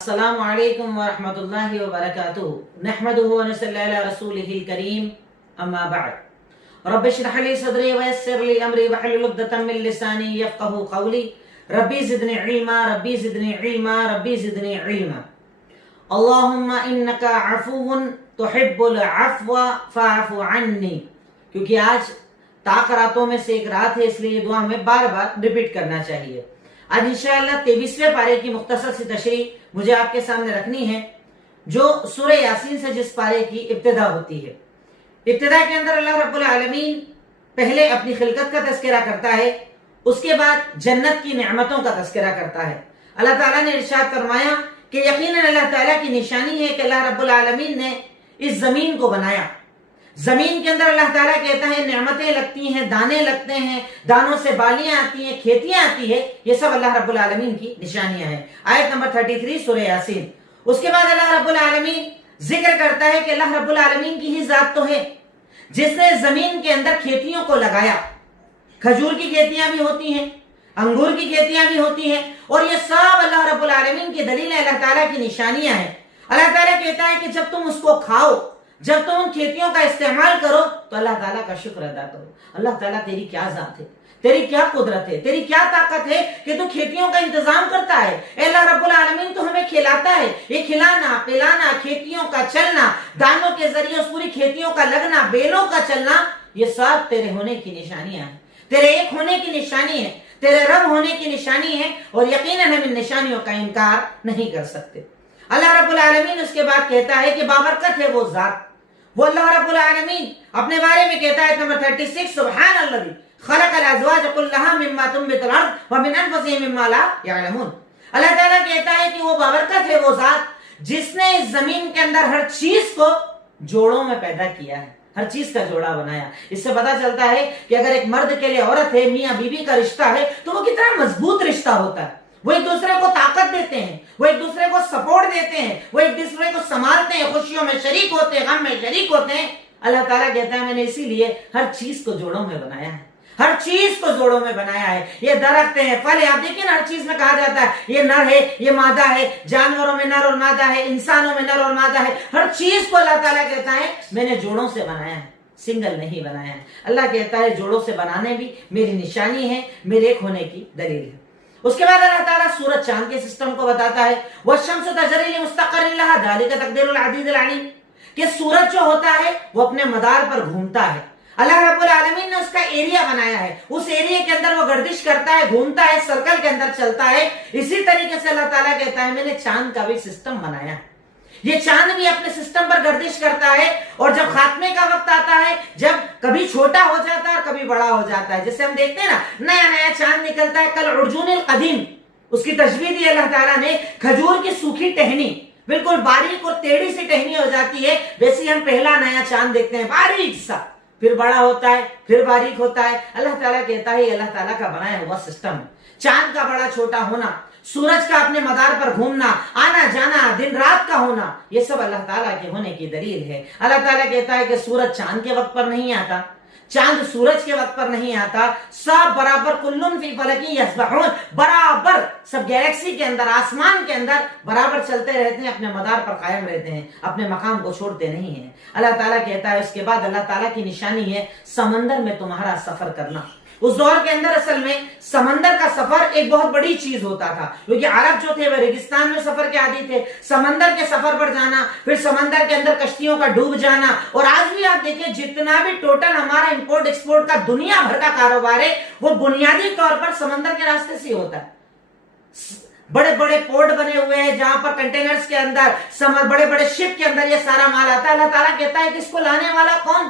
السلام علیکم ورحمۃ اللہ وبرکاتہ نحمده ونصلی علی رسولہ الکریم اما بعد رب اشرح لی صدری ویسر لی امری واحلل عقدۃ من لسانی یفقهوا قولی ربی زدنی علما ربی زدنی علما ربی زدنی علما اللہم انک عفو تحب العفو فاعف عنی. کیونکہ آج طاق راتوں میں سے ایک رات ہے، اس لیے یہ دعا ہمیں بار بار ریپیٹ کرنا چاہیے. آج انشاءاللہ 23ویں پارے کی مختصر سی تشریح مجھے آپ کے سامنے رکھنی ہے، جو سورہ یاسین سے جس پارے کی ابتدا ہوتی ہے. ابتدا کے اندر اللہ رب العالمین پہلے اپنی خلقت کا تذکرہ کرتا ہے، اس کے بعد جنت کی نعمتوں کا تذکرہ کرتا ہے. اللہ تعالیٰ نے ارشاد فرمایا کہ یقیناً اللہ تعالیٰ کی نشانی ہے کہ اللہ رب العالمین نے اس زمین کو بنایا. زمین کے اندر اللہ تعالیٰ کہتا ہے نعمتیں لگتی ہیں، دانے لگتے ہیں، دانوں سے بالیاں آتی ہیں، کھیتیاں آتی ہیں، یہ سب اللہ رب العالمین کی نشانیاں ہیں. آیت نمبر 33 سورہ یاسین. اس کے بعد اللہ رب العالمین ذکر کرتا ہے کہ اللہ رب العالمین کی ہی ذات تو ہے جس نے زمین کے اندر کھیتیوں کو لگایا. کھجور کی کھیتیاں بھی ہوتی ہیں، انگور کی کھیتیاں بھی ہوتی ہیں، اور یہ سب اللہ رب العالمین کی دلیل ہے، اللہ تعالیٰ کی نشانیاں ہیں. اللہ تعالیٰ کہتا ہے کہ جب تم اس کو کھاؤ، جب تم ان کھیتیوں کا استعمال کرو تو اللہ تعالیٰ کا شکر ادا کرو. اللہ تعالیٰ تیری کیا ذات ہے، تیری کیا قدرت ہے، تیری کیا طاقت ہے کہ تو کھیتیوں کا انتظام کرتا ہے. اے اللہ رب العالمین تو ہمیں کھلاتا ہے. یہ کھلانا پلانا، کھیتیوں کا چلنا، دانوں کے ذریعے اس پوری کھیتیوں کا لگنا، بیلوں کا چلنا، یہ سب تیرے ہونے کی نشانیاں ہیں، تیرے ایک ہونے کی نشانی ہے، تیرے رب ہونے کی نشانی ہے، اور یقیناً ہم ان نشانیوں کا انکار نہیں کر سکتے. اللہ رب العالمین اس کے بعد کہتا ہے کہ بابرکت ہے وہ ذات. وہ اللہ رب العالمین اپنے بارے میں کہتا ہے نمبر 36 سبحان الذی خلق الازواج کلها مما تنبت الارض ومن انفسهم مما لا يعلمون. اللہ تعالیٰ کہتا ہے کہ وہ بابرکت ہے وہ ذات جس نے اس زمین کے اندر ہر چیز کو جوڑوں میں پیدا کیا ہے، ہر چیز کا جوڑا بنایا. اس سے پتا چلتا ہے کہ اگر ایک مرد کے لیے عورت ہے، میاں بیوی کا رشتہ ہے، تو وہ کتنا مضبوط رشتہ ہوتا ہے. وہ ایک دوسرے کو طاقت دیتے ہیں، وہ ایک دوسرے کو سپورٹ دیتے ہیں، وہ ایک دوسرے کو سنبھالتے ہیں، خوشیوں میں شریک ہوتے ہیں، غم میں شریک ہوتے ہیں. اللہ تعالیٰ کہتا ہے میں نے اسی لیے ہر چیز کو جوڑوں میں بنایا ہے، ہر چیز کو جوڑوں میں بنایا ہے. یہ درخت ہیں، پھل ہے، آپ دیکھیں ہر چیز میں کہا جاتا ہے یہ نر ہے، یہ مادہ ہے. جانوروں میں نر اور مادہ ہے، انسانوں میں نر اور مادہ ہے. ہر چیز کو اللہ تعالیٰ کہتا ہے میں نے جوڑوں سے بنایا ہے، سنگل نہیں بنایا ہے. اللہ کہتا ہے جوڑوں سے بنانے بھی میری نشانی ہے، میرے ایک ہونے کی دلیل ہے. اس کے بعد اللہ تعالیٰ سورج چاند کے سسٹم کو بتاتا ہے وَالشَّمْسُ تَجْرِي لِمُسْتَقَرٍ لَهَا ذَلِكَ تَقْدِيرُ الْعَزِيزِ الْعَلِيمِ. کہ سورج جو ہوتا ہے وہ اپنے مدار پر گھومتا ہے. اللہ رب العالمین نے اس کا ایریا بنایا ہے، اس ایریا کے اندر وہ گردش کرتا ہے، گھومتا ہے، سرکل کے اندر چلتا ہے. اسی طریقے سے اللہ تعالیٰ کہتا ہے میں نے چاند کا بھی سسٹم بنایا ہے. یہ چاند بھی اپنے سسٹم پر گردش کرتا ہے، اور جب خاتمے کا وقت آتا ہے، جب کبھی چھوٹا ہو جاتا ہے اور کبھی بڑا ہو جاتا ہے، جیسے ہم دیکھتے ہیں نا نیا نیا چاند نکلتا ہے کل عرجون القدیم. اس کی تشبیہ دی اللہ تعالیٰ نے کھجور کی سوکھی ٹہنی، بالکل باریک اور ٹیڑھی سی ٹہنی ہو جاتی ہے، ویسے ہم پہلا نیا چاند دیکھتے ہیں باریک سا، پھر بڑا ہوتا ہے، پھر باریک ہوتا ہے. اللہ تعالیٰ کہتا ہے یہ اللہ تعالیٰ کا بنایا ہوا سسٹم ہے. چاند کا بڑا چھوٹا ہونا، سورج کا اپنے مدار پر گھومنا، آنا جانا، دن رات کا ہونا، یہ سب اللہ تعالیٰ کے ہونے کی دلیل ہے. اللہ تعالیٰ کہتا ہے کہ سورج چاند کے وقت پر نہیں آتا، چاند سورج کے وقت پر نہیں آتا، سب برابر کلن فی فلک یسبحون، برابر سب گیلیکسی کے اندر، آسمان کے اندر برابر چلتے رہتے ہیں، اپنے مدار پر قائم رہتے ہیں، اپنے مقام کو چھوڑتے نہیں ہیں. اللہ تعالیٰ کہتا ہے اس کے بعد اللہ تعالیٰ کی نشانی ہے سمندر میں تمہارا سفر کرنا. اس دور کے اندر اصل میں سمندر کا سفر ایک بہت بڑی چیز ہوتا تھا، کیونکہ عرب جو تھے وہ ریگستان میں سفر کے عادی تھے. سمندر کے سفر پر جانا، پھر سمندر کے اندر کشتیوں کا ڈوب جانا. اور آج بھی آپ دیکھیں جتنا بھی ٹوٹل ہمارا امپورٹ ایکسپورٹ کا دنیا بھر کا کاروبار ہے وہ بنیادی طور پر سمندر کے راستے سے ہوتا ہے. بڑے بڑے پورٹ بنے ہوئے ہیں جہاں پر کنٹینرز کے اندر، بڑے بڑے شپ کے اندر یہ سارا مال آتا ہے. اللہ تعالیٰ کہتا ہے کہ اس کو لانے والا کون؟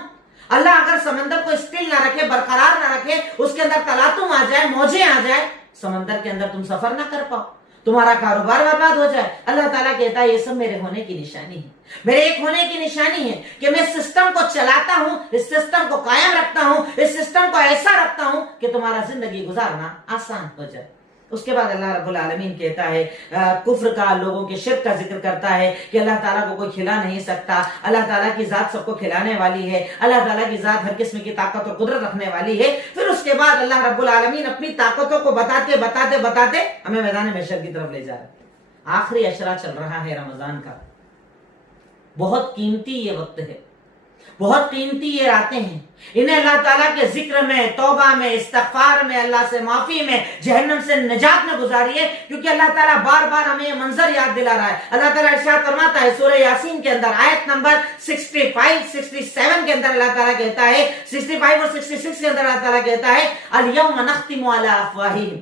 اللہ اگر سمندر کو اسٹل نہ رکھے، برقرار نہ رکھے، اس کے اندر تلاطم آ جائے، موجیں آ جائے، سمندر کے اندر تم سفر نہ کر پاؤ، تمہارا کاروبار برباد ہو جائے. اللہ تعالیٰ کہتا ہے یہ سب میرے ہونے کی نشانی ہے، میرے ایک ہونے کی نشانی ہے کہ میں سسٹم کو چلاتا ہوں، اس سسٹم کو قائم رکھتا ہوں، اس سسٹم کو ایسا رکھتا ہوں کہ تمہارا زندگی گزارنا آسان ہو جائے. اس کے بعد اللہ رب العالمین کہتا ہے کفر کا، لوگوں کے شرک کا ذکر کرتا ہے کہ اللہ تعالیٰ کو کوئی کھلا نہیں سکتا. اللہ تعالیٰ کی ذات سب کو کھلانے والی ہے، اللہ تعالیٰ کی ذات ہر قسم کی طاقت اور قدرت رکھنے والی ہے. پھر اس کے بعد اللہ رب العالمین اپنی طاقتوں کو بتاتے بتاتے بتاتے ہمیں میدان محشر کی طرف لے جا رہا ہے. آخری اشرا چل رہا ہے رمضان کا. بہت قیمتی یہ وقت ہے, بہت قیمتی یہ راتیں ہیں. انہیں اللہ تعالیٰ کے ذکر میں, توبہ میں, استغفار میں, اللہ سے معافی میں, جہنم سے نجات میں گزاریے, کیونکہ اللہ تعالیٰ بار بار ہمیں یہ منظر یاد دلا رہا ہے. اللہ تعالیٰ ارشاد فرماتا ہے سورہ یاسین کے اندر آیت نمبر 65-67 کے اندر اللہ تعالیٰ کہتا ہے, 65 اور 66 کے اندر اللہ تعالیٰ کہتا ہے الیوم نختم علی افواہہم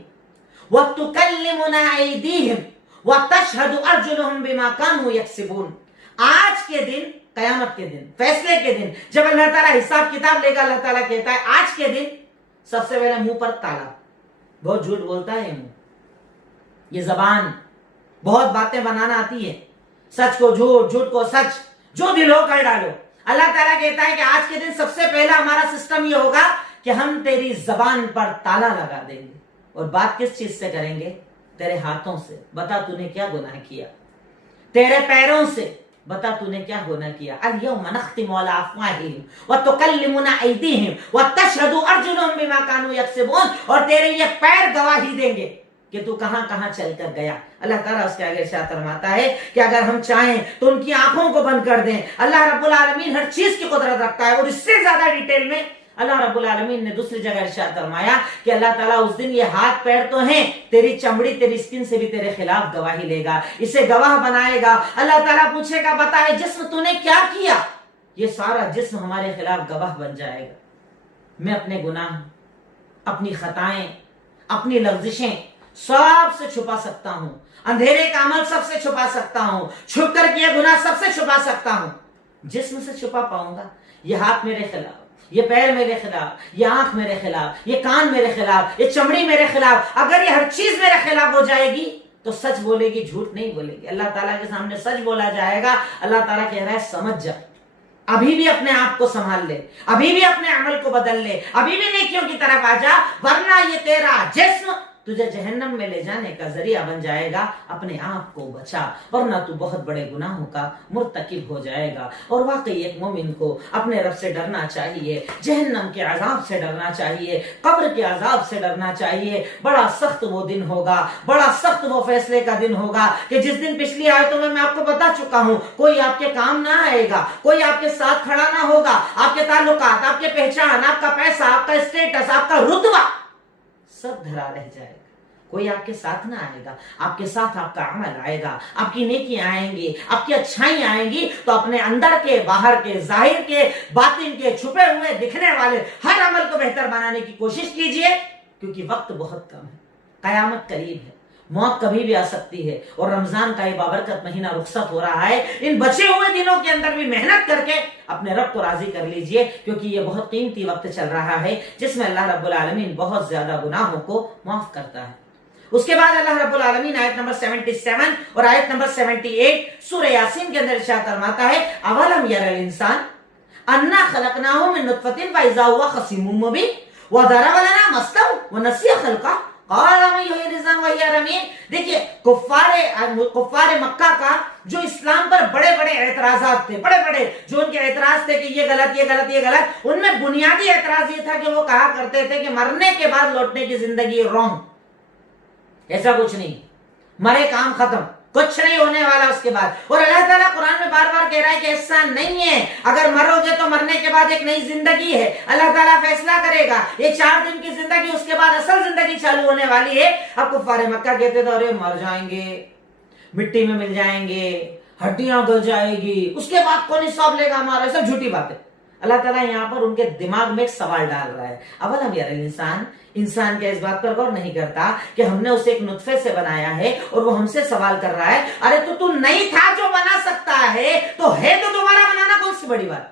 وتکلمنا ایدیہم وتشہد ارجلہم بما کانوا یکسبون. آج کے دن, قیامت کے دن, فیصلے کے دن, جب اللہ تعالیٰ حساب کتاب لے گا, اللہ تعالیٰ کہتا ہے آج کے دن سب سے پہلے منہ پر تالا. بہت جھوٹ بولتا ہے منہ, یہ زبان بہت باتیں بنانا آتی ہے, سچ کو جھوٹ, جھوٹ کو سچ, جو دل ہو کر ڈالو. اللہ تعالیٰ کہتا ہے کہ آج کے دن سب سے پہلا ہمارا سسٹم یہ ہوگا کہ ہم تیری زبان پر تالا لگا دیں گے. اور بات کس چیز سے کریں گے؟ تیرے ہاتھوں سے. بتا تو نے کیا گناہ کیا. تیرے پیروں سے. بتا تو نے کیا گناہ کیا. الیوم نختم علی افواہہم وتکلمنا ایدیہم وتشہد ارجلہم بما کانوا یکسبون. اور تیرے یہ پیر گواہی دیں گے کہ تو کہاں کہاں چل کر گیا. اللہ تعالیٰ اس کے آگے ارشاد فرماتا ہے کہ اگر ہم چاہیں تو ان کی آنکھوں کو بند کر دیں. اللہ رب العالمین ہر چیز کی قدرت رکھتا ہے. اور اس سے زیادہ ڈیٹیل میں اللہ رب العالمین نے دوسری جگہ ارشاد فرمایا کہ اللہ تعالیٰ اس دن یہ ہاتھ پیر تو ہیں, تیری چمڑی, تیری اسکن سے بھی تیرے خلاف گواہی لے گا, اسے گواہ بنائے گا. اللہ تعالیٰ پوچھے گا بتائے جسم تو نے کیا کیا؟ یہ سارا جسم ہمارے خلاف گواہ بن جائے گا. میں اپنے گناہ, اپنی خطائیں, اپنی لغزشیں سب سے چھپا سکتا ہوں. اندھیرے کا عمل سب سے چھپا سکتا ہوں. چھپ کر کیے گناہ سب سے چھپا سکتا ہوں. جسم سے چھپا پاؤں گا؟ یہ ہاتھ میرے خلاف, یہ پیر میرے خلاف, یہ آنکھ میرے خلاف, یہ کان میرے خلاف, یہ چمڑی میرے خلاف. اگر یہ ہر چیز میرے خلاف ہو جائے گی تو سچ بولے گی, جھوٹ نہیں بولے گی. اللہ تعالیٰ کے سامنے سچ بولا جائے گا. اللہ تعالیٰ کہہ رہا ہے سمجھ جا, ابھی بھی اپنے آپ کو سنبھال لے, ابھی بھی اپنے عمل کو بدل لے, ابھی بھی نیکیوں کی طرف آ جا, ورنہ یہ تیرا جسم تجھے جہنم میں لے جانے کا ذریعہ بن جائے گا. اپنے آپ کو بچا, ورنہ تو بہت بڑے گناہوں کا مرتکب ہو جائے گا. اور واقعی ایک مومن کو اپنے رب سے ڈرنا چاہیے, جہنم کے عذاب سے ڈرنا چاہیے, قبر کے عذاب سے ڈرنا چاہیے. بڑا سخت وہ دن ہوگا, بڑا سخت وہ فیصلے کا دن ہوگا کہ جس دن پچھلی آیتوں میں آپ کو بتا چکا ہوں, کوئی آپ کے کام نہ آئے گا, کوئی آپ کے ساتھ کھڑا نہ ہوگا. آپ کے تعلقات, آپ کے پہچان, آپ کا پیسہ, آپ کا اسٹیٹس, آپ کا رتبہ سب دھرا رہ جائے گا. کوئی آپ کے ساتھ نہ آئے گا. آپ کے ساتھ آپ کا عمل آئے گا, آپ کی نیکیاں آئیں گی, آپ کی اچھائی آئیں گی. تو اپنے اندر کے, باہر کے, ظاہر کے, باطن کے, چھپے ہوئے, دکھنے والے ہر عمل کو بہتر بنانے کی کوشش کیجئے, کیونکہ وقت بہت کم ہے. قیامت قریب ہے, موت کبھی بھی آ سکتی ہے. اور رمضان کا یہ بابرکت مہینہ رخصت ہو رہا ہے. ان بچے ہوئے دنوں کے اندر بھی محنت کر کے اپنے رب کو راضی کر لیجئے, کیونکہ یہ بہت قیمتی وقت چل رہا ہے جس میں اللہ رب العالمین بہت زیادہ گناہوں کو معاف کرتا ہے. اس کے بعد اللہ رب العالمین آیت نمبر 77 اور آیت نمبر 78 سورہ یاسین کے اندر ارشاد فرماتا ہے اولم یر الانسان انا خلقناہ من نطفۃ فاذا هو خصیم مبین وضرب لنا مثلا ونسی خلقہ قال من یحیی العظام وہی رمیم. دیکھیے کفار مکہ کا جو اسلام پر بڑے بڑے اعتراضات تھے, بڑے بڑے جو ان کے اعتراض تھے کہ یہ غلط, یہ غلط, یہ غلط, ان میں بنیادی اعتراض یہ تھا کہ وہ کہا کرتے تھے کہ مرنے کے بعد لوٹنے کی زندگی رونگ, ایسا کچھ نہیں, مرے کام ختم, کچھ نہیں ہونے والا اس کے بعد. اور اللہ تعالیٰ قرآن میں بار بار کہہ رہا ہے کہ ایسا نہیں ہے, اگر مرو گے تو مرنے کے بعد ایک نئی زندگی ہے. اللہ تعالیٰ فیصلہ کرے گا, یہ 4 دن کی زندگی, اس کے بعد اصل زندگی چالو ہونے والی ہے. اب کفار مکہ کہتے تھے ارے مر جائیں گے, مٹی میں مل جائیں گے, ہڈیاں گل جائے گی, اس کے بعد کون حساب لے گا ہمارا, سب جھوٹی باتیں. اللہ تعالیٰ یہاں پر ان کے دماغ میں ایک سوال ڈال رہا ہے, اولم یر الانسان, انسان کیا اس بات پر غور نہیں کرتا کہ ہم نے اسے ایک نطفے سے بنایا ہے اور وہ ہم سے سوال کر رہا ہے ارے تو نہیں تھا جو بنا سکتا ہے تو دوبارہ بنانا کون سی بڑی بات.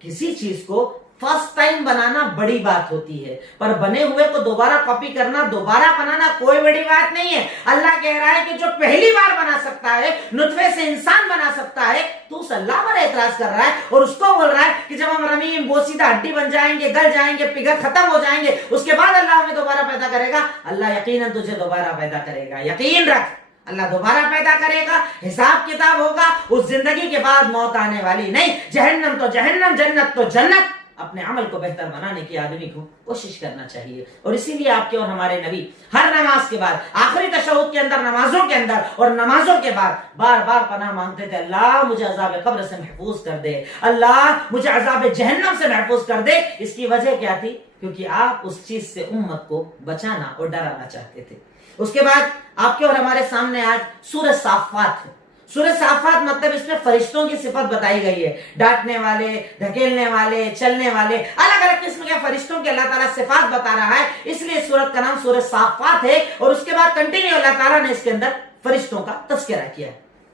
کسی چیز کو فرسٹ ٹائم بنانا بڑی بات ہوتی ہے, پر بنے ہوئے کو دوبارہ کاپی کرنا, دوبارہ بنانا کوئی بڑی بات نہیں ہے. اللہ کہہ رہا ہے کہ جو پہلی بار بنا سکتا ہے, نطفے سے انسان بنا سکتا ہے, تو اس اللہ پر اعتراض کر رہا ہے اور اس کو بول رہا ہے کہ جب ہم رمیم بوسیدہ ہڈی بن جائیں گے, گل جائیں گے, پگھل ختم ہو جائیں گے, اس کے بعد اللہ ہمیں دوبارہ پیدا کرے گا. اللہ یقیناً تجھے دوبارہ پیدا کرے گا, یقین رکھ, اللہ دوبارہ پیدا کرے گا, حساب کتاب ہوگا. اس زندگی کے بعد موت آنے والی نہیں. جہنم تو جہنم, جنت تو جنت, اپنے عمل کو بہتر بنانے کی آدمی کو کوشش کرنا چاہیے. اور اسی لیے آپ کے اور ہمارے نبی ہر نماز کے بعد، آخری تشہد کے اندر، نمازوں کے اندر اور نمازوں کے بعد بار بار پناہ مانگتے تھے، اللہ مجھے عذاب قبر سے محفوظ کر دے، اللہ مجھے عذاب جہنم سے محفوظ کر دے. اس کی وجہ کیا تھی؟ کیونکہ آپ اس چیز سے امت کو بچانا اور ڈرانا چاہتے تھے. اس کے بعد آپ کے اور ہمارے سامنے آج سورہ صافات ہے. سورہ صافات مطلب اس میں فرشتوں کی صفت بتائی گئی ہے، ڈانٹنے والے، دھکیلنے والے، چلنے والے، الگ الگ قسم کے فرشتوں کے اللہ تعالیٰ صفات بتا رہا ہے. اس لیے سورت کا نام سورہ صافات ہے. اور اس کے بعد کنٹینیو اللہ تعالیٰ نے اس کے اندر فرشتوں کا تذکرہ کیا ہے.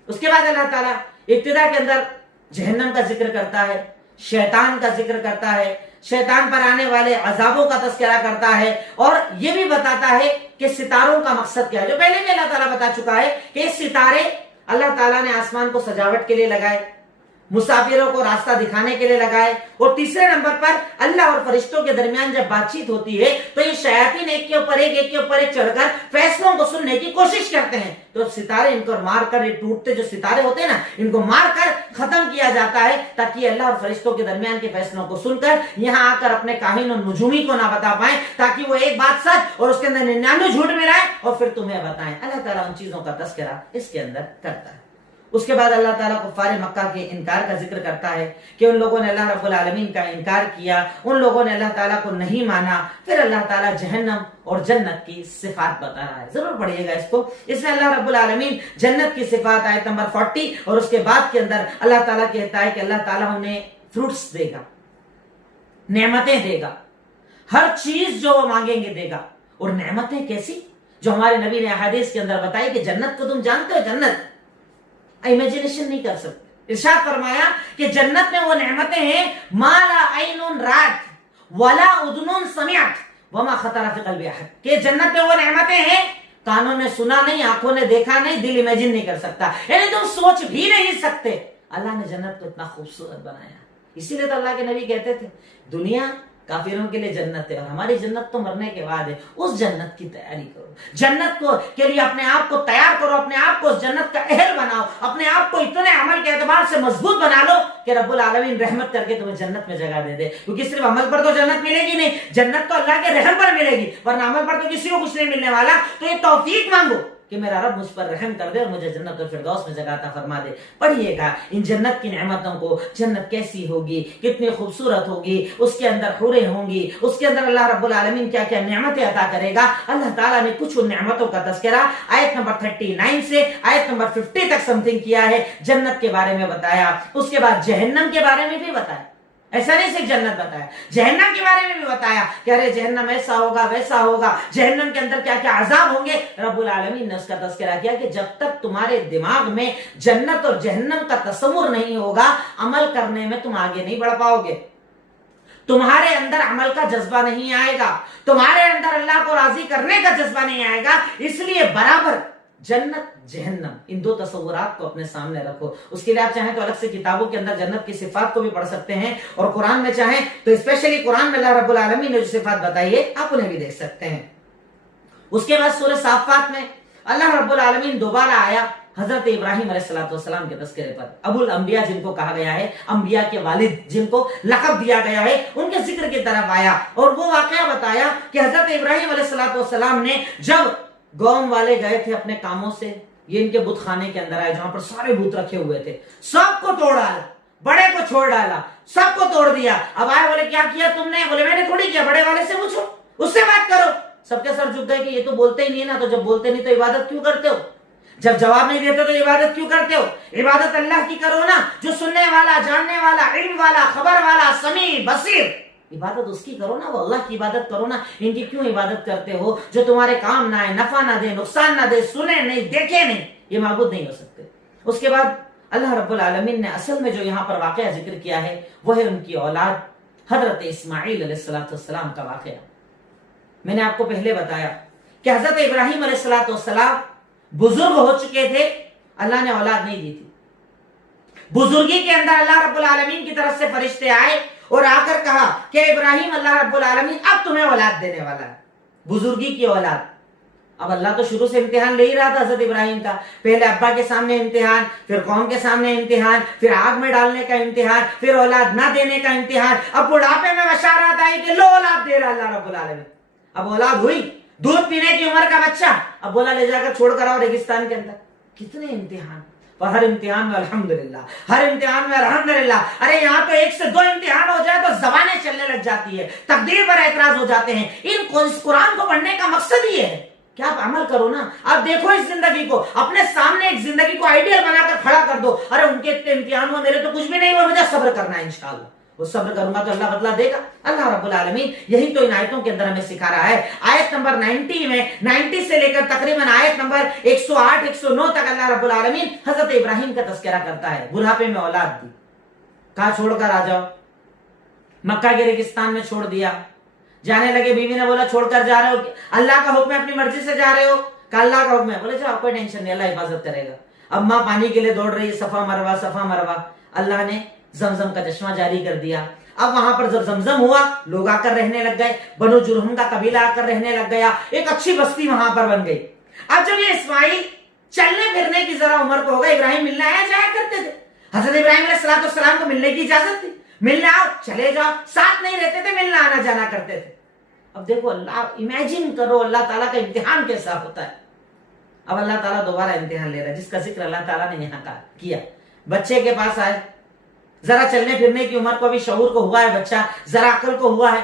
اس کے بعد اللہ تعالیٰ ابتدا کے اندر جہنم کا ذکر کرتا ہے، شیطان کا ذکر کرتا ہے، شیطان پر آنے والے عذابوں کا تذکرہ کرتا ہے، اور یہ بھی بتاتا ہے کہ ستاروں کا مقصد کیا ہے، جو پہلے بھی اللہ تعالیٰ بتا چکا ہے کہ یہ ستارے اللہ تعالیٰ نے آسمان کو سجاوٹ کے لیے لگائے، مسافروں کو راستہ دکھانے کے لیے لگائے. اور تیسرے نمبر پر اللہ اور فرشتوں کے درمیان جب بات چیت ہوتی ہے تو یہ شیاطین ایک کے اوپر ایک چڑھ کر فیصلوں کو سننے کی کوشش کرتے ہیں. تو ستارے ان کو مار کر، یہ ٹوٹتے جو ستارے ہوتے ہیں نا، ان کو مار کر ختم کیا جاتا ہے تاکہ اللہ اور فرشتوں کے درمیان کے فیصلوں کو سن کر یہاں آ کر اپنے کاہن اور نجومی کو نہ بتا پائیں، تاکہ وہ ایک بات سچ اور اس کے اندر 99 جھوٹ ملائیں اور پھر تمہیں بتائیں. اللہ تعالیٰ ان چیزوں کا تذکرہ اس کے اندر کرتا ہے. اس کے بعد اللہ تعالیٰ کفار مکہ کے انکار کا ذکر کرتا ہے کہ ان لوگوں نے اللہ رب العالمین کا انکار کیا، ان لوگوں نے اللہ تعالیٰ کو نہیں مانا. پھر اللہ تعالیٰ جہنم اور جنت کی صفات بتا رہا ہے، ضرور پڑھیے گا اس کو. اس میں اللہ رب العالمین جنت کی صفات آیت نمبر 40 اور اس کے بعد کے اندر اللہ تعالیٰ کہتا ہے کہ اللہ تعالیٰ انہیں فروٹس دے گا، نعمتیں دے گا، ہر چیز جو وہ مانگیں گے دے گا. اور نعمتیں کیسی؟ جو ہمارے نبی نے احادیث کے اندر بتائی کہ جنت کو تم جانتے ہو، جنت امیجنیشن نہیں کر سکتے. ارشاد فرمایا کہ جنت میں وہ نعمتیں ہیں ما لا عین رات ولا اذن سمعت وما خطر فی قلب احد، کہ جنت میں وہ نعمتیں ہیں کانوں نے سنا نہیں، آنکھوں نے دیکھا نہیں، دل امیجن نہیں کر سکتا، یعنی تم سوچ بھی نہیں سکتے. اللہ نے جنت کو اتنا خوبصورت بنایا. اسی لیے تو اللہ کے نبی کہتے تھے دنیا کافروں کے لیے جنت ہے اور ہماری جنت تو مرنے کے بعد ہے. اس جنت کی تیاری کرو، جنت کو کے لیے اپنے آپ کو تیار کرو، اپنے آپ کو اس جنت کا اہل بناؤ، اپنے آپ کو اتنے عمل کے اعتبار سے مضبوط بنا لو کہ رب العالمین رحمت کر کے تمہیں جنت میں جگہ دے دے. کیونکہ صرف عمل پر تو جنت ملے گی نہیں، جنت تو اللہ کے رحم پر ملے گی، ورنہ عمل پر تو کسی کو کچھ نہیں ملنے والا. تو یہ توفیق مانگو کہ میرا رب مجھ پر رحم کر دے اور مجھے جنت الفردوس میں جگہ عطا فرما دے. پڑھیے گا ان جنت کی نعمتوں کو، جنت کیسی ہوگی، کتنی خوبصورت ہوگی، اس کے اندر حوریں ہوں گی، اس کے اندر اللہ رب العالمین کیا کیا نعمتیں عطا کرے گا. اللہ تعالیٰ نے کچھ ان نعمتوں کا تذکرہ آیت نمبر 39 سے آیت نمبر 50 تک سمتھنگ کیا ہے. جنت کے بارے میں بتایا، اس کے بعد جہنم کے بارے میں بھی بتایا. ایسا نہیں صرف جنت بتایا، جہنم کے بارے میں بھی بتایا کہ ارے جہنم ایسا ہوگا ویسا ہوگا، جہنم کے اندر کیا کیا عذاب ہوں گے. رب العالمین نے اس کا تذکرہ کیا کہ جب تک تمہارے دماغ میں جنت اور جہنم کا تصور نہیں ہوگا، عمل کرنے میں تم آگے نہیں بڑھ پاؤ گے، تمہارے اندر عمل کا جذبہ نہیں آئے گا، تمہارے اندر اللہ کو راضی کرنے کا جذبہ نہیں آئے گا. اس لیے برابر جنت جہنم ان دو تصورات کو اپنے سامنے رکھو. اس کے لیے آپ چاہیں تو الگ سے کتابوں کے اندر جنت کی صفات کو بھی پڑھ سکتے ہیں، اور قرآن میں چاہیں تو اسپیشلی قرآن میں اللہ رب العالمین نے جو صفات بتائی ہے آپ انہیں بھی دیکھ سکتے ہیں. اس کے بعد سورہ صافات میں اللہ رب العالمین دوبارہ آیا حضرت ابراہیم علیہ السلام کے تذکرے پر. ابو الانبیاء جن کو کہا گیا ہے، انبیاء کے والد جن کو لقب دیا گیا ہے، ان کے ذکر کی طرف آیا اور وہ واقعہ بتایا کہ حضرت ابراہیم علیہ السلام نے جب قوم والے گئے تھے اپنے کاموں سے، یہ ان کے بت خانے کے اندر آئے جہاں پر سارے بت رکھے ہوئے تھے، سب کو توڑ ڈالا، بڑے کو چھوڑ ڈالا، سب کو توڑ دیا. اب آئے بولے کیا کیا تم نے؟ بولے میں نے تھوڑی کیا، بڑے والے سے پوچھو، اس سے بات کرو. سب کے سر جھک گئے کہ یہ تو بولتے ہی نہیں نا، تو جب بولتے نہیں تو عبادت کیوں کرتے ہو؟ جب جواب نہیں دیتے تو عبادت کیوں کرتے ہو؟ عبادت اللہ کی کرو نا جو سننے والا، جاننے والا، علم والا، خبر والا، سمیع بصیر. عبادت اس کی کرو نا، وہ اللہ کی عبادت کرو نا. ان کی کیوں عبادت کرتے ہو جو تمہارے کام نہ آئے، نفع نہ دے، نقصان نہ دے، سنے نہیں، دیکھے نہیں؟ یہ معبود نہیں ہو سکتے. اس کے بعد اللہ رب العالمین نے اصل میں جو یہاں پر واقعہ ذکر کیا ہے وہ ہے ان کی اولاد حضرت اسماعیل علیہ السلام کا واقعہ. میں نے آپ کو پہلے بتایا کہ حضرت ابراہیم علیہ السلام بزرگ ہو چکے تھے، اللہ نے اولاد نہیں دی تھی. بزرگی کے اندر اللہ رب العالمین کی طرف سے فرشتے آئے اور آ کر کہا کہ ابراہیم اللہ رب العالمین اب تمہیں اولاد دینے والا ہے، بزرگی کی اولاد. اب اللہ تو شروع سے امتحان لے ہی رہا تھا حضرت ابراہیم کا. پہلے ابا کے سامنے امتحان, پھر قوم کے سامنے امتحان, پھر آگ میں ڈالنے کا امتحان, پھر اولاد نہ دینے کا امتحان. اب بڑھاپے میں بشارت آئی کہ لو اولاد دے رہا اللہ رب العالمین. اب اولاد ہوئی, دودھ پینے کی عمر کا بچہ, اب بولا لے جا کر چھوڑ کر آؤ ریگستان کے اندر. کتنے امتحان, اور ہر امتحان میں الحمدللہ, ہر امتحان میں الحمدللہ. ارے یہاں تو 1 سے 2 امتحان ہو جائے تو زبانیں چلنے لگ جاتی ہے, تقدیر پر اعتراض ہو جاتے ہیں. اس قرآن کو پڑھنے کا مقصد ہی ہے کہ آپ عمل کرو نا. آپ دیکھو اس زندگی کو, اپنے سامنے ایک زندگی کو آئیڈیل بنا کر کھڑا کر دو. ارے ان کے اتنے امتحان ہوا, میرے تو کچھ بھی نہیں ہوا, مجھے صبر کرنا ہے انشاءاللہ. وہ صبر کروں گا تو اللہ بدلہ دے گا. اللہ رب العالمین یہی تو ان آیتوں کے اندر ہمیں سکھا رہا ہے. آیت نمبر 90 میں 90 سے لے کر تقریباً آیت نمبر 108 109 تک اللہ رب العالمین حضرت ابراہیم کا تذکرہ کرتا ہے. بڑھاپے میں اولاد دی, کہا چھوڑ کر آ جاؤ. مکہ کے ریگستان میں چھوڑ دیا. جانے لگے, بیوی نے بولا چھوڑ کر جا رہے ہو, اللہ کا حکم ہے, اپنی مرضی سے جا رہے ہو؟ کہا اللہ کا حکم ہے. بولے جاؤ, کوئی ٹینشن نہیں, اللہ حفاظت کرے گا. اب ماں پانی کے لیے دوڑ رہی ہے, صفا مروا صفا مروا. اللہ نے زمزم کا چشمہ جاری کر دیا. اب وہاں پر جب زمزم ہوا, لوگ آ کر رہنے لگ گئے. بنو جرہم کا قبیلہ آ کر رہنے لگ گیا. ایک اچھی بستی وہاں پر بن گئی. اب جب یہ اسماعیل چلنے پھرنے کی ذرا عمر کو ہوگا, ابراہیم ملنے آیا جایا کرتے تھے. حضرت ابراہیم علیہ السلام کو ملنے کی اجازت تھی, ملنے آؤ, چلے جاؤ, ساتھ نہیں رہتے تھے, ملنا آنا جانا کرتے تھے. اب دیکھو اللہ, امیجن کرو اللہ تعالیٰ کا امتحان کیسا ہوتا ہے. اب اللہ تعالیٰ دوبارہ امتحان لے رہا ہے, جس کا ذکر اللہ تعالیٰ نے یہاں کیا. بچے کے پاس آئے, ذرا چلنے پھرنے کی عمر کو بھی شعور کو ہوا ہے, بچہ ذرا عقل کو ہوا ہے.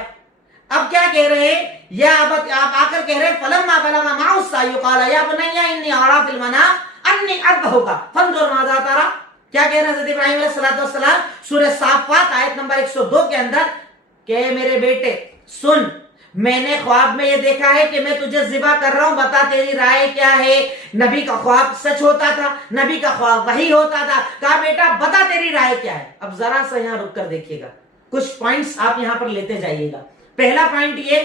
اب کیا کہہ رہے ہیں, یا اب آپ آ کر کہہ رہے ہیں فلما بلغ معه السعي قال يا بني اني ارى في المنام اني اذبحك فانظر ماذا ترى. کیا کہہ رہے ہیں حضرت ابراہیم علیہ السلام سورہ صافات آیت نمبر 102 کے اندر, کہ میرے بیٹے سن, میں نے خواب میں یہ دیکھا ہے کہ میں تجھے ذبح کر رہا ہوں, بتا تیری رائے کیا ہے. نبی کا خواب سچ ہوتا تھا, نبی کا خواب وحی ہوتا تھا. کہا بیٹا بتا تیری رائے کیا ہے. اب ذرا سا یہاں رک کر دیکھیے گا, کچھ پوائنٹس آپ یہاں پر لیتے جائیے گا. پہلا پوائنٹ یہ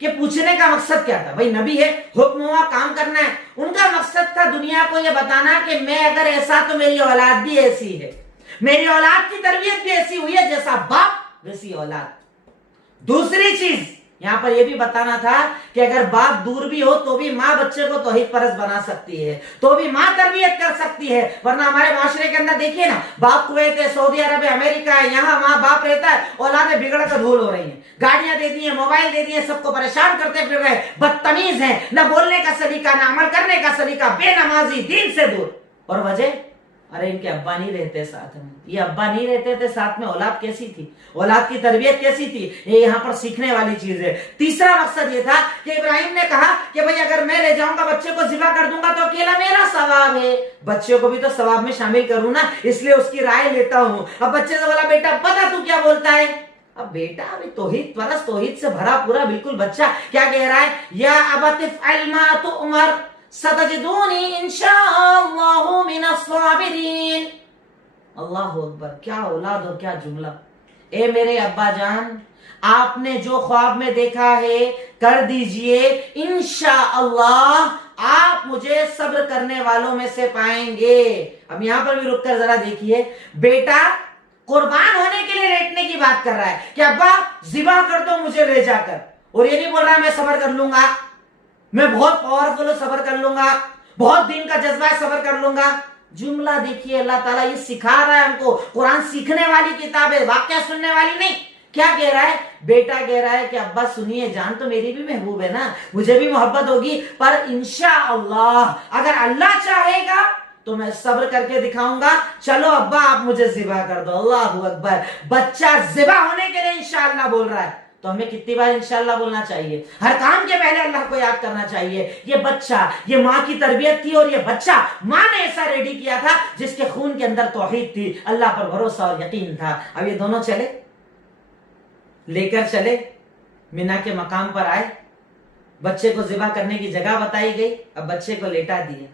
کہ پوچھنے کا مقصد کیا تھا. بھائی نبی ہے, حکم ہوا, کام کرنا ہے. ان کا مقصد تھا دنیا کو یہ بتانا کہ میں اگر ایسا تو میری اولاد بھی ایسی ہے, میری اولاد کی تربیت بھی ایسی ہوئی ہے, جیسا باپ ویسی اولاد. دوسری چیز یہاں پر یہ بھی بتانا تھا کہ اگر باپ دور بھی ہو تو بھی ماں بچے کو توحید پرست بنا سکتی ہے, تو بھی ماں تربیت کر سکتی ہے. ورنہ ہمارے معاشرے کے اندر دیکھیے نا, باپ کویت ہے, سعودی عرب ہے, امریکہ ہے, یہاں وہاں باپ رہتا ہے, اولادیں بگڑ کر دھول ہو رہی ہیں, گاڑیاں دے دی ہیں, موبائل دے دی ہیں, سب کو پریشان کرتے پھر رہے, بدتمیز ہیں, نہ بولنے کا سلیقہ, نہ عمل کرنے کا سلیقہ, بے نمازی, دین سے دور. اور وجہ, ارے ان کے ابا نہیں رہتے ساتھ میں. یہ ابا نہیں رہتے تھے ساتھ میں, اولاد کیسی تھی, اولاد کی تربیت کیسی تھی, یہ یہاں پر سیکھنے والی چیز ہے. تیسرا مقصد یہ تھا کہ ابراہیم نے کہا کہ بھئی اگر میں لے جاؤں گا بچے کو ذبح کر دوں گا تو اکیلا میرا ثواب ہے, بچے کو بھی تو ثواب میں شامل کروں نا, اس لیے اس کی رائے لیتا ہوں. اب بچے سے بولا بیٹا بتا تو کیا بولتا ہے. اب بیٹا ابھی توحید پرست, توحید سے بھرا پورا بالکل بچہ کیا کہہ رہا ہے, یا ابت افعل ما تؤمر ستجدونی انشاءاللہ من الصابرین. اللہ اکبر, کیا اولاد اور کیا جملہ. اے میرے ابا جان, آپ نے جو خواب میں دیکھا ہے کر دیجئے, انشاءاللہ آپ مجھے صبر کرنے والوں میں سے پائیں گے. اب یہاں پر بھی رک کر ذرا دیکھیے, بیٹا قربان ہونے کے لیے لیٹنے کی بات کر رہا ہے کہ ابا ذبح کر دو مجھے لے جا کر, اور یہ نہیں بول رہا میں صبر کر لوں گا, میں بہت پاورفل ہوں صبر کر لوں گا, بہت دین کا جذبہ ہے صبر کر لوں گا. جملہ دیکھیے, اللہ تعالیٰ یہ سکھا رہا ہے ہم کو. قرآن سیکھنے والی کتاب ہے, واقعہ سننے والی نہیں. کیا کہہ رہا ہے, بیٹا کہہ رہا ہے کہ ابا سنیے, جان تو میری بھی محبوب ہے نا, مجھے بھی محبت ہوگی, پر انشاءاللہ اگر اللہ چاہے گا تو میں صبر کر کے دکھاؤں گا. چلو ابا آپ مجھے ذبح کر دو. اللہ اکبر, بچہ ذبح ہونے کے لیے انشاءاللہ بول رہا ہے. تو ہمیں کتنی بار انشاءاللہ بولنا چاہیے, ہر کام کے پہلے اللہ کو یاد کرنا چاہیے. یہ بچہ, یہ ماں کی تربیت تھی, اور یہ بچہ ماں نے ایسا ریڈی کیا تھا جس کے خون کے اندر توحید تھی, اللہ پر بھروسہ اور یقین تھا. اب یہ دونوں چلے, لے کر چلے, مینا کے مقام پر آئے, بچے کو ذبح کرنے کی جگہ بتائی گئی. اب بچے کو لیٹا دیا,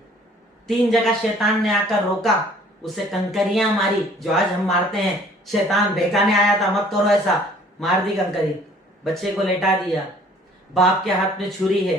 3 جگہ شیطان نے آ کر روکا, اسے کنکریاں ماری, جو آج ہم مارتے ہیں. شیطان بہکانے آیا تھا, مت کرو ایسا, مار دی کنکری. بچے کو لیٹا دیا, باپ کے ہاتھ میں چھری ہے,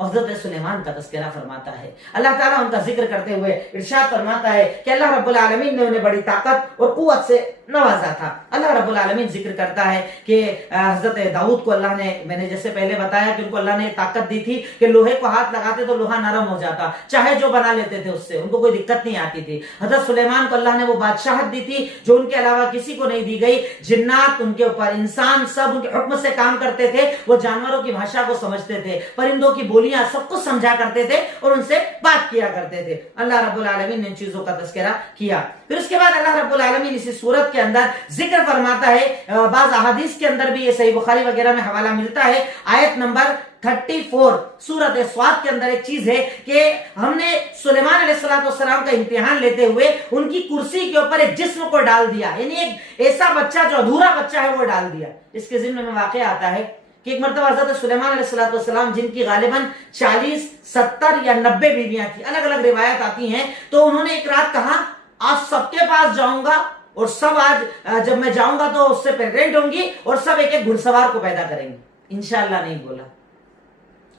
حضرت سلیمان کا تذکرہ فرماتا ہے. اللہ تعالیٰ ان کا ذکر کرتے ہوئے ارشاد فرماتا ہے کہ اللہ رب العالمین نے انہیں بڑی طاقت اور قوت سے نوازا تھا. اللہ رب العالمین ذکر کرتا ہے کہ حضرت داؤد کو اللہ نے، میں نے جیسے پہلے بتایا کہ ان کو اللہ نے طاقت دی تھی کہ لوہے کو ہاتھ لگاتے تو لوہا نرم ہو جاتا، چاہے جو بنا لیتے تھے، اس سے ان کو کوئی دقت نہیں آتی تھی. حضرت سلیمان کو اللہ نے وہ بادشاہت دی تھی جو ان کے علاوہ کسی کو نہیں دی گئی. جنات ان کے اوپر، انسان سب ان کے حکم سے کام کرتے تھے. وہ جانوروں کی بھاشا کو سمجھتے تھے، پرندوں کی بولیاں سب کچھ سمجھا کرتے تھے اور ان سے بات کیا کرتے تھے. اللہ رب العالمین نے ان چیزوں کا تذکرہ کیا. پھر اس کے بعد اللہ رب العالمین اسی سورت کے اندر ذکر فرماتا ہے، بعض احادیث کے اندر بھی یہ صحیح بخاری وغیرہ میں حوالہ ملتا ہے، آیت نمبر 34 سورت سواد کے اندر ایک چیز ہے کہ ہم نے سلیمان علیہ السلام کا امتحان لیتے ہوئے ان کی کرسی کے اوپر ایک جسم کو ڈال دیا، یعنی ایک ایسا بچہ جو ادھورا بچہ ہے وہ ڈال دیا. اس کے ضمن میں واقعہ آتا ہے کہ ایک مرتبہ حضرت سلیمان علیہ السلام جن کی غالباً 40 70 یا 90 بیویاں تھیں، الگ الگ روایت آتی ہیں، تو انہوں نے ایک رات کہا آج سب کے پاس جاؤں گا اور سب آج جب میں جاؤں گا تو اس سے پریگنٹ ہوں گی اور سب ایک ایک گھڑ سوار کو پیدا کریں گے. انشاءاللہ نہیں بولا،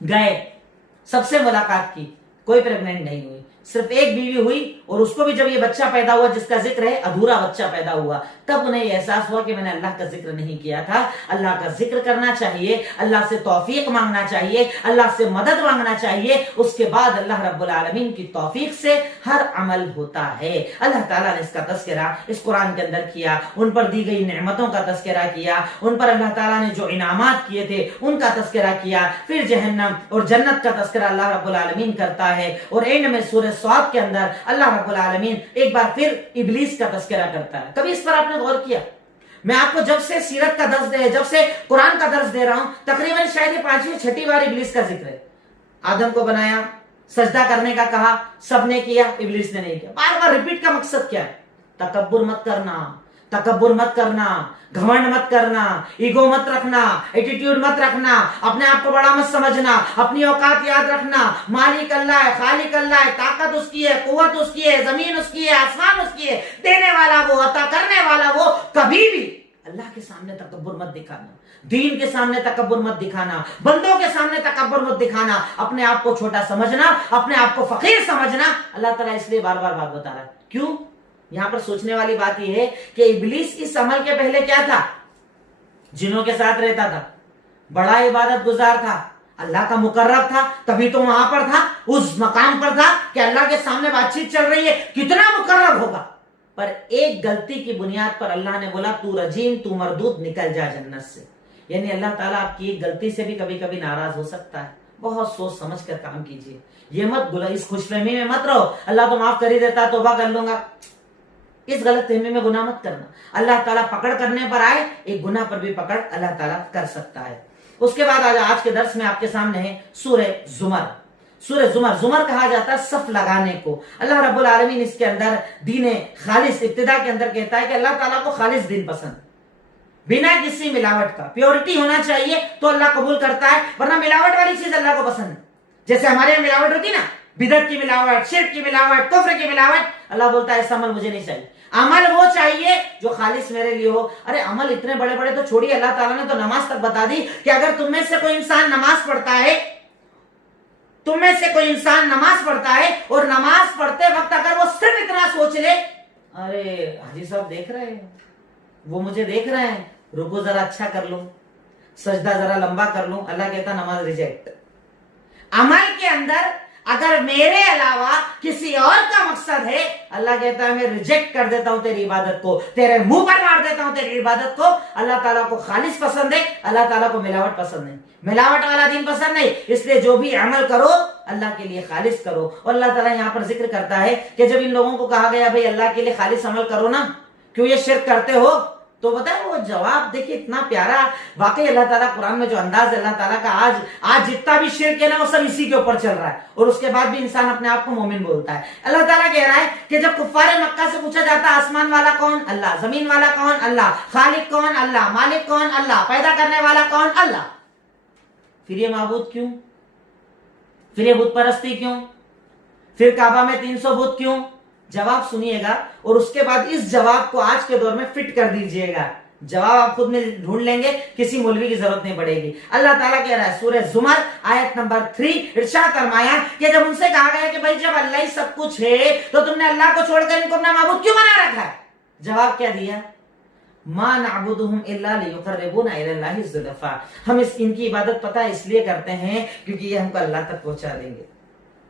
گئے سب سے ملاقات کی، کوئی پریگننٹ نہیں ہوئی، صرف ایک بیوی ہوئی اور اس کو بھی جب یہ بچہ پیدا ہوا جس کا ذکر ہے ادھورا بچہ پیدا ہوا، تب انہیں یہ احساس ہوا کہ میں نے اللہ کا ذکر نہیں کیا تھا. اللہ کا ذکر کرنا چاہیے، اللہ سے توفیق مانگنا چاہیے، اللہ سے مدد مانگنا چاہیے. اس کے بعد اللہ رب العالمین کی توفیق سے ہر عمل ہوتا ہے. اللہ تعالیٰ نے اس کا تذکرہ اس قرآن کے اندر کیا، ان پر دی گئی نعمتوں کا تذکرہ کیا، ان پر اللہ تعالیٰ نے جو انعامات کیے تھے ان کا تذکرہ کیا. پھر جہنم اور جنت کا تذکرہ اللہ رب العالمین کرتا ہے. اور اینڈ میں سورہ صاد کے اندر اللہ رب العالمین ایک بار پھر ابلیس کا تذکرہ کرتا ہے. کبھی اس پر آپ نے غور کیا؟ میں آپ کو جب سے سیرت کا درس دے، جب سے قرآن کا درس دے رہا ہوں، تقریباً شاید یہ 5ویں 6ٹھی بار ابلیس کا ذکر ہے. آدم کو بنایا، سجدہ کرنے کا کہا، سب نے کیا، ابلیس نے نہیں کیا. بار بار ریپیٹ کا مقصد کیا ہے؟ تکبر مت کرنا، تکبر مت کرنا، گھمنڈ مت کرنا، ایگو مت رکھنا، ایٹیٹیوڈ مت رکھنا، اپنے آپ کو بڑا مت سمجھنا، اپنی اوقات یاد رکھنا. مالک اللہ ہے، خالق اللہ ہے، طاقت اس کی ہے، قوت اس کی ہے، زمین اس کی ہے، آسمان اس کی ہے، دینے والا وہ، عطا کرنے والا وہ. کبھی بھی اللہ کے سامنے تکبر مت دکھانا، دین کے سامنے تکبر مت دکھانا، بندوں کے سامنے تکبر مت دکھانا، اپنے آپ کو چھوٹا سمجھنا، اپنے آپ کو فقیر سمجھنا. اللہ تعالیٰ اس لیے بار بار بات بتا رہا ہے. کیوں؟ یہاں پر سوچنے والی بات یہ ہے کہ ابلیس اس عمل کے پہلے کیا تھا؟ جنوں کے ساتھ رہتا تھا، بڑا عبادت گزار تھا، اللہ کا مقرب تھا، تبھی تو وہاں پر تھا، اس مقام پر تھا کہ اللہ کے سامنے بات چیت چل رہی ہے، کتنا مقرب ہوگا. پر ایک غلطی کی بنیاد پر اللہ نے بولا تو رجیم، تو مردود، نکل جا جنت سے. یعنی اللہ تعالیٰ آپ کی ایک غلطی سے بھی کبھی کبھی ناراض ہو سکتا ہے. بہت سوچ سمجھ کر کام کیجیے. یہ مت اس خوش فہمی میں مت رہو اللہ تو معاف کر ہی دیتا، توبہ کر لوں گا. اس غلط فہمی میں گناہ مت کرنا. اللہ تعالیٰ پکڑ کرنے پر آئے، ایک گناہ پر بھی پکڑ اللہ تعالیٰ کر سکتا ہے. اس کے بعد آج کے درس میں آپ کے سامنے ہے سورہ زمر. سورہ زمر، زمر کہا جاتا ہے صف لگانے کو. اللہ رب العالمین اس کے اندر دین خالص ابتدا کے اندر کہتا ہے کہ اللہ تعالیٰ کو خالص دین پسند، بنا کسی ملاوٹ کا. پیورٹی ہونا چاہیے تو اللہ قبول کرتا ہے، ورنہ ملاوٹ والی چیز اللہ کو پسند ہے. جیسے ہمارے یہاں ملاوٹ ہوتی نا، بدعت کی ملاوٹ، شرک کی ملاوٹ، کفر کی ملاوٹ، اللہ بولتا ہے ایسا عمل مجھے نہیں چاہیے. عمل وہ چاہیے جو خالص میرے لیے ہو. ارے عمل اتنے بڑے بڑے تو چھوڑیے، اللہ تعالیٰ نے تو نماز تک بتا دی کہ اگر تم میں سے کوئی انسان نماز پڑھتا ہے، تم میں سے کوئی انسان نماز پڑھتا ہے اور نماز پڑھتے وقت اگر وہ صرف اتنا سوچ لے، ارے حاجی صاحب دیکھ رہے ہیں، وہ مجھے دیکھ رہے ہیں، رکوع ذرا اچھا کر لوں، سجدہ ذرا لمبا کر لوں، اللہ کہتا نماز ریجیکٹ. عمل کے اندر اگر میرے علاوہ کسی اور کا مقصد ہے، اللہ کہتا ہے میں ریجیکٹ کر دیتا ہوں تیری عبادت کو، تیرے منہ پر مار دیتا ہوں تیری عبادت کو. اللہ تعالیٰ کو خالص پسند ہے، اللہ تعالیٰ کو ملاوٹ پسند نہیں، ملاوٹ والا دین پسند نہیں. اس لیے جو بھی عمل کرو اللہ کے لیے خالص کرو. اور اللہ تعالیٰ یہاں پر ذکر کرتا ہے کہ جب ان لوگوں کو کہا گیا بھئی اللہ کے لیے خالص عمل کرو نا، کیوں یہ شرک کرتے ہو، تو بتائیں وہ جواب دیکھیں اتنا پیارا. واقعی اللہ تعالیٰ قرآن میں جو انداز ہے اللہ تعالیٰ کا، آج جتنا بھی شرک ہے نا وہ سب اسی کے اوپر چل رہا ہے، اور اس کے بعد بھی انسان اپنے آپ کو مومن بولتا ہے. اللہ تعالیٰ کہہ رہا ہے کہ جب کفار مکہ سے پوچھا جاتا آسمان والا کون؟ اللہ. زمین والا کون؟ اللہ. خالق کون؟ اللہ. مالک کون؟ اللہ. پیدا کرنے والا کون؟ اللہ. پھر یہ معبود کیوں؟ پھر یہ بت پرستی کیوں؟ پھر کعبہ میں 300 بت کیوں؟ جواب سنیے گا اور اس کے بعد اس جواب کو آج کے دور میں فٹ کر دیجئے گا. جواب آپ خود میں ڈھونڈ لیں گے، کسی مولوی کی ضرورت نہیں پڑے گی۔ اللہ تعالیٰ کہہ رہا ہے سورہ زمر آیت نمبر 3، ارشاد فرمایا کہ جب ان سے کہا گیا کہ بھائی جب اللہ ہی سب کچھ ہے تو تم نے اللہ کو چھوڑ کر ان کو اپنا معبود کیوں بنا رکھا ہے؟ جواب کیا دیا؟ ما نعبدهم الا ليقربونا الى الله زلفا، ہم ان کی عبادت پتہ اس لیے کرتے ہیں کیونکہ یہ ہم کو اللہ تک پہنچا دیں گے۔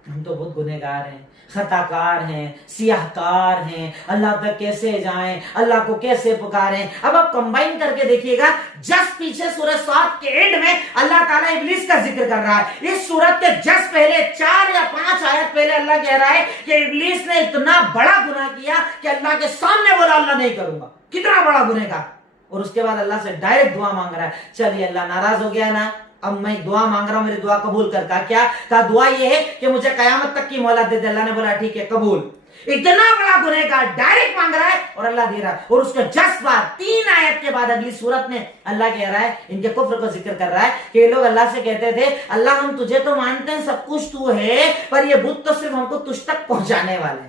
ہم تو بہت گنہگار ہیں، خطا کار ہیں، سیاہ کار ہیں، اللہ تک کیسے جائیں، اللہ کو کیسے پکاریں۔ اب آپ کمبائن کر کے دیکھیے گا، جس پیچھے سورہ صاد کے اینڈ میں اللہ تعالیٰ ابلیس کا ذکر کر رہا ہے، اس سورت کے جس پہلے 4 یا 5 آیت پہلے اللہ کہہ رہا ہے کہ ابلیس نے اتنا بڑا گناہ کیا کہ اللہ کے سامنے بولا اللہ نہیں کروں گا، کتنا بڑا گنہگار، اور اس کے بعد اللہ سے ڈائریکٹ دعا مانگ رہا ہے۔ چلیے اللہ ناراض ہو گیا نا، اب میں دعا مانگ رہا ہوں، میری دعا قبول کر۔ کیا کہا؟ دعا یہ ہے کہ مجھے قیامت تک کی مہلت دے دے۔ اللہ نے بولا ٹھیک ہے قبول۔ اتنا بڑا گنہگار ڈائریکٹ مانگ رہا ہے اور اللہ دے رہا ہے، اور اس کے جس بار 3 آیت کے بعد اگلی سورت میں اللہ کہہ رہا ہے، ان کے کفر کو ذکر کر رہا ہے کہ یہ لوگ اللہ سے کہتے تھے اللہ ہم تجھے تو مانتے ہیں، سب کچھ تو ہے، پر یہ بت تو صرف ہم کو تجھ تک پہنچانے والے ہیں۔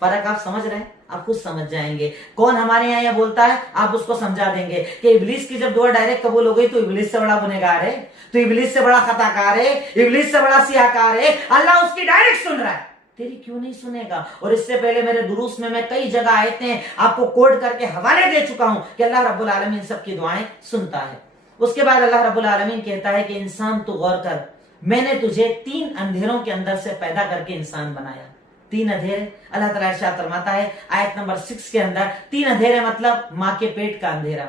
فرق آپ سمجھ رہے ہیں؟ آپ خود سمجھ جائیں گے کون ہمارے یہاں یہ بولتا ہے، آپ اس کو سمجھا دیں گے کہ ابلیس کی جب دعا ڈائریکٹ قبول ہو گئی تو ابلیس سے بڑا گنہگار ہے، تو ابلیس سے بڑا خطا کار ہے، ابلیس سے بڑا سیاہ کار ہے، اللہ اس کی ڈائریکٹ سن رہا ہے، تیری کیوں نہیں سنے گا؟ اور اس سے پہلے میرے دروس میں کئی جگہ آیتیں ہیں آپ کو کوڈ کر کے حوالے دے چکا ہوں کہ اللہ رب العالمین سب کی دعائیں سنتا ہے۔ اس کے بعد اللہ رب العالمین کہتا ہے کہ انسان تو غور کر، میں نے تجھے 3 اندھیروں کے اندر سے پیدا کر کے انسان بنایا۔ 3 اندھیرے، اللہ تعالیٰ ارشاد فرماتا ہے آیت نمبر 6 کے اندر، 3 اندھیرے مطلب ماں کے پیٹ کا اندھیرا،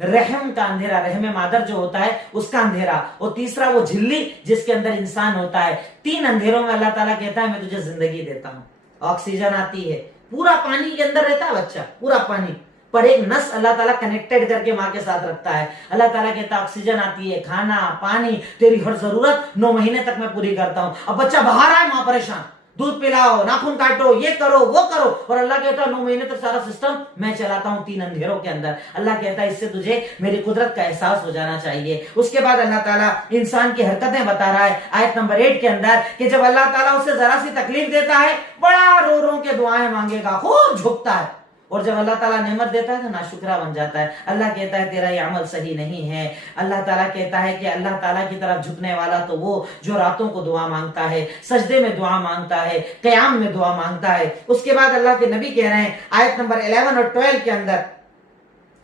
رحم کا اندھیرا، رحم مادر جو ہوتا ہے اس کا اندھیرا، اور تیسرا وہ جھلی جس کے اندر انسان ہوتا ہے۔ 3 اندھیروں میں اللہ تعالیٰ کہتا ہے میں تجھے زندگی دیتا ہوں، آکسیجن آتی ہے، پورا پانی کے اندر رہتا ہے بچہ، پورا پانی پر ایک نس اللہ تعالیٰ کنیکٹڈ کر کے ماں کے ساتھ رکھتا ہے۔ اللہ تعالیٰ کہتا ہے آکسیجن آتی ہے، کھانا، پانی، تیری ہر ضرورت 9 مہینے تک میں پوری کرتا ہوں۔ اب بچہ باہر آئے، ماں پریشان، دودھ پلاؤ، ناخن کاٹو، یہ کرو وہ کرو، اور اللہ کہتا ہے 9 مہینے تک سارا سسٹم میں چلاتا ہوں 3 اندھیروں کے اندر۔ اللہ کہتا ہے اس سے تجھے میری قدرت کا احساس ہو جانا چاہیے۔ اس کے بعد اللہ تعالیٰ انسان کی حرکتیں بتا رہا ہے آیت نمبر 8 کے اندر کہ جب اللہ تعالیٰ اسے ذرا سی تکلیف دیتا ہے بڑا رو رو کے دعائیں مانگے گا، خوب جھکتا ہے، اور جب اللہ تعالیٰ نعمت دیتا ہے تو ناشکرا بن جاتا ہے۔ اللہ کہتا ہے تیرا یہ عمل صحیح نہیں ہے۔ اللہ تعالیٰ کہتا ہے کہ اللہ تعالیٰ کی طرف جھکنے والا تو وہ جو راتوں کو دعا مانگتا ہے، سجدے میں دعا مانگتا ہے، قیام میں دعا مانگتا ہے۔ اس کے بعد اللہ کے نبی کہہ رہے ہیں آیت نمبر 11 اور 12 کے اندر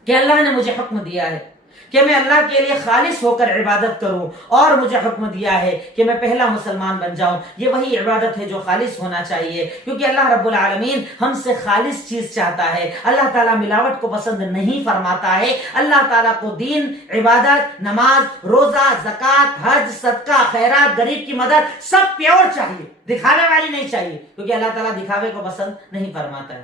کہ اللہ نے مجھے حکم دیا ہے کہ میں اللہ کے لیے خالص ہو کر عبادت کروں، اور مجھے حکم دیا ہے کہ میں پہلا مسلمان بن جاؤں۔ یہ وہی عبادت ہے جو خالص ہونا چاہیے، کیونکہ اللہ رب العالمین ہم سے خالص چیز چاہتا ہے۔ اللہ تعالیٰ ملاوٹ کو پسند نہیں فرماتا ہے۔ اللہ تعالیٰ کو دین، عبادت، نماز، روزہ، زکوٰۃ، حج، صدقہ، خیرات، غریب کی مدد سب پیور چاہیے، دکھانے والی نہیں چاہیے، کیونکہ اللہ تعالیٰ دکھاوے کو پسند نہیں فرماتا ہے۔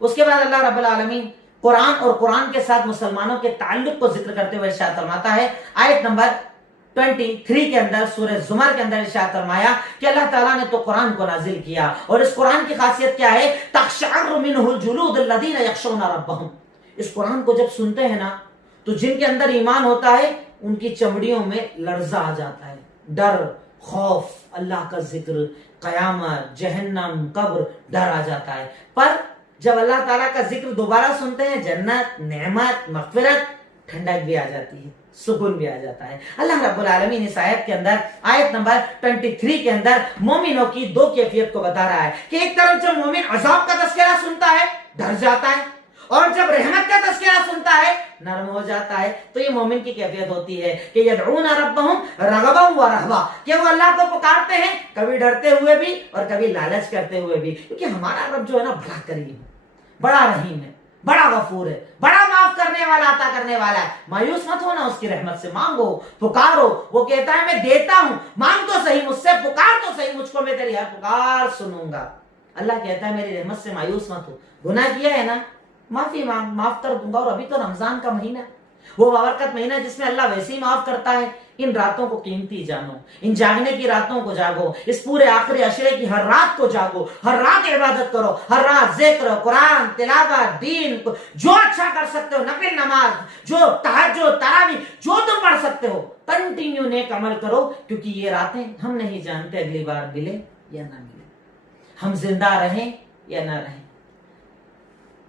اس کے بعد اللہ رب العالمین قرآن اور قرآن کے ساتھ مسلمانوں کے تعلق کو ذکر کرتے ہوئے ارشاد فرماتا ہے آیت نمبر 23 کے اندر سورہ زمر کے اندر ارشاد فرمایا کہ اللہ تعالیٰ نے تو قرآن کو نازل کیا، اور اس قرآن کی خاصیت کیا ہے؟ تقشعر منہ الجلود الذین یخشون ربہم۔ اس قرآن کو جب سنتے ہیں نا تو جن کے اندر ایمان ہوتا ہے ان کی چمڑیوں میں لرزہ آ جاتا ہے، ڈر، خوف، اللہ کا ذکر، قیامت، جہنم، قبر، ڈر آ جاتا ہے۔ پر جب اللہ تعالیٰ کا ذکر دوبارہ سنتے ہیں جنت، نعمت، مغفرت، ٹھنڈک بھی آ جاتی ہے، سکون بھی آ جاتا ہے۔ اللہ رب العالمین اس آیت کے اندر آیت نمبر 23 کے اندر مومنوں کی 2 کیفیت کو بتا رہا ہے کہ ایک طرف جب مومن عذاب کا تذکرہ سنتا ہے ڈر جاتا ہے، اور جب رحمت کا تذکرہ سنتا ہے نرم ہو جاتا ہے۔ تو یہ مومن کی کیفیت ہوتی ہے کہ یدعون ربہم رغبا ورہبا، کہ وہ اللہ کو پکارتے ہیں کبھی ڈرتے ہوئے بھی اور کبھی لالچ کرتے ہوئے بھی، کیونکہ ہمارا رب جو ہے نا بڑا کریم ہے، بڑا رحیم ہے، بڑا غفور ہے، بڑا معاف کرنے والا، عطا کرنے والا ہے۔ مایوس مت ہونا اس کی رحمت سے، مانگو، پکارو۔ وہ کہتا ہے میں دیتا ہوں، مانگ تو صحیح مجھ سے، پکار تو صحیح مجھ کو، میں تیری ہر پکار سنوں گا۔ اللہ کہتا ہے میری رحمت سے مایوس مت ہو، گناہ کیا ہے نا معافی مانگ، معاف کر دوں گا۔ اور ابھی تو رمضان کا مہینہ، وہ بابرکت مہینہ جس میں اللہ ویسے ہی معاف کرتا ہے۔ ان راتوں کو قیمتی جانو، ان جاگنے کی راتوں کو جاگو، اس پورے آخری عشرے کی ہر رات کو جاگو، ہر رات عبادت کرو، ہر رات ذکر، قرآن، تلاوت، دین، جو اچھا کر سکتے ہو، نفل نماز، جو تہجد، تراویح، جو تم پڑھ سکتے ہو کنٹینیو نیک عمل کرو، کیونکہ یہ راتیں ہم نہیں جانتے اگلی بار ملے یا نہ ملے، ہم زندہ رہیں یا نہ رہیں،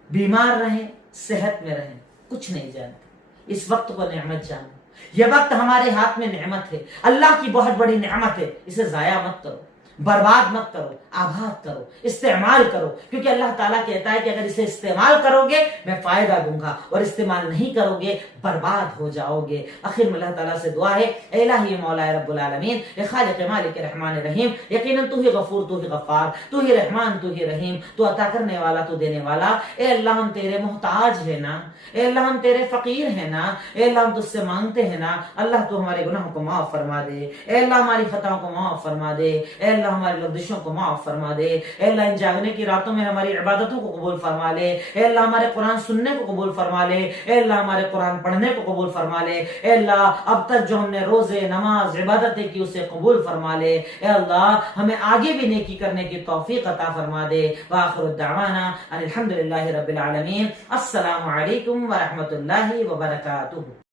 بیمار رہیں، صحت میں رہیں، کچھ نہیں جانتے، اس وقت کو نعمت جانو۔ یہ وقت ہمارے ہاتھ میں نعمت ہے، اللہ کی بہت بڑی نعمت ہے، اسے ضائع مت کرو، برباد مت کرو، آباد کرو، استعمال کرو، کیونکہ اللہ تعالیٰ کہتا ہے کہ اگر اسے استعمال کرو گے میں فائدہ دوں گا، اور استعمال نہیں کرو گے برباد ہو جاؤ گے۔ آخر میں اللہ تعالیٰ سے دعا ہے، اے الہی مولا رب العالمین، اے خالق مالک رحمان رحیم، یقیناً تو ہی غفور، تو ہی غفار، تو ہی رحمان، تو ہی رحیم، تو عطا کرنے والا، تو دینے والا۔ اے اللہ ہم تیرے محتاج ہیں نا، اے اللہ ہم تیرے فقیر ہیں نا، اے اللہ ہم تجھ سے مانگتے ہیں نا، اللہ تو ہمارے گناہوں کو معاف فرما دے، اے اللہ ہماری خطاؤں کو معاف فرما دے، اے اللہ ہماری لغزشوں کو معاف فرما دے، اے اللہ ان جاگنے کی راتوں میں ہماری عبادتوں کو قبول فرما لے، اے اللہ ہمارے قرآن سننے کو قبول فرما لے، اے اللہ ہمارے قرآن پڑھنے کو قبول فرما لے، اے اللہ اب تک جو ہم نے روزے، نماز، عبادتیں کی اسے قبول فرما لے، اے اللہ ہمیں آگے بھی نیکی کرنے کی توفیق عطا فرما دے۔ وآخر الدعوانا ان الحمد للہ رب العالمین۔ السلام علیکم ورحمۃ اللہ وبرکاتہ۔